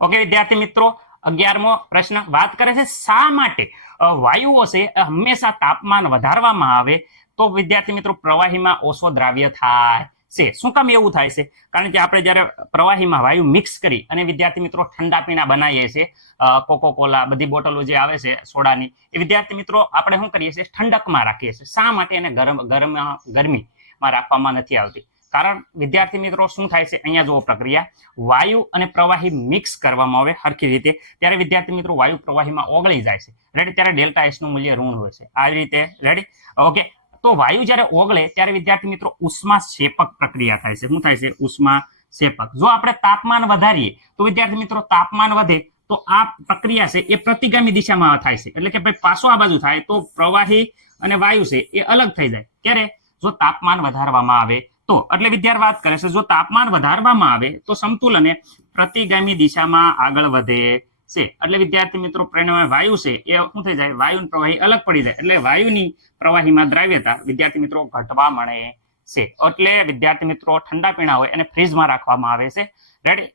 Okay વિદ્યાર્થી મિત્રો, 11મો પ્રશ્ન વાત કરે છે શા માટે વાયુઓ છે હંમેશા તાપમાન વધારવામાં આવે તો વિદ્યાર્થી મિત્રો પ્રવાહીમાં ઓછો દ્રાવ્ય થાય છે. શું કામ એવું થાય છે? કારણ કે આપણે જ્યારે પ્રવાહીમાં વાયુ મિક્સ કરી અને વિદ્યાર્થી મિત્રો ઠંડા પીણા બનાવીએ છીએ, કોકોકોલા બધી બોટલો જે આવે છે સોડાની, એ વિદ્યાર્થી મિત્રો આપણે શું કરીએ છીએ? ઠંડકમાં રાખીએ છીએ. શા માટે એને ગરમીમાં રાખવામાં નથી આવતી? કારણ વિદ્યાર્થી મિત્રો શું થાય છે? અહીંયા જુઓ પ્રક્રિયા, વાયુ અને પ્રવાહી મિક્સ કરવામાં આવે હરખી રીતે ત્યારે વિદ્યાર્થી મિત્રો વાયુ પ્રવાહીમાં ઓગળી જાય છે. રેડી? ત્યારે ડેલ્ટા એસ નું મૂલ્ય ઋણ હોય છે. આ રીતે રેડી? ઓકે. તો વાયુ જ્યારે ઓગળે ત્યારે વિદ્યાર્થી મિત્રો ઉષ્મા શેપક પ્રક્રિયા થાય છે. શું થાય છે? ઉષ્મા શેપક. જો આપણે તાપમાન વધારીએ તો વિદ્યાર્થી મિત્રો તાપમાન વધે તો આ પ્રક્રિયા છે એ પ્રતિગામી દિશામાં થાય છે. એટલે કે ભાઈ પાછો આ બાજુ થાય તો પ્રવાહી અને વાયુ છે એ અલગ થઈ જાય. ત્યારે જો તાપમાન વધારવામાં આવે તો, એટલે વિદ્યાર્થી વાત કરે છે જો તાપમાન વધારવામાં આવે તો સમતુલને પ્રતિગામી દિશામાં આગળ વધે છે. એટલે વિદ્યાર્થી મિત્રો પરિણામે વાયુ છે એ શું થઈ જાય? વાયુ પ્રવાહી અલગ પડી જાય. એટલે વાયુની પ્રવાહીમાં દ્રાવ્યતા વિદ્યાર્થી મિત્રો ઘટવા મળે છે. એટલે વિદ્યાર્થી મિત્રો ઠંડા પીણા હોય અને ફ્રીજમાં રાખવામાં આવે છે. રેડી?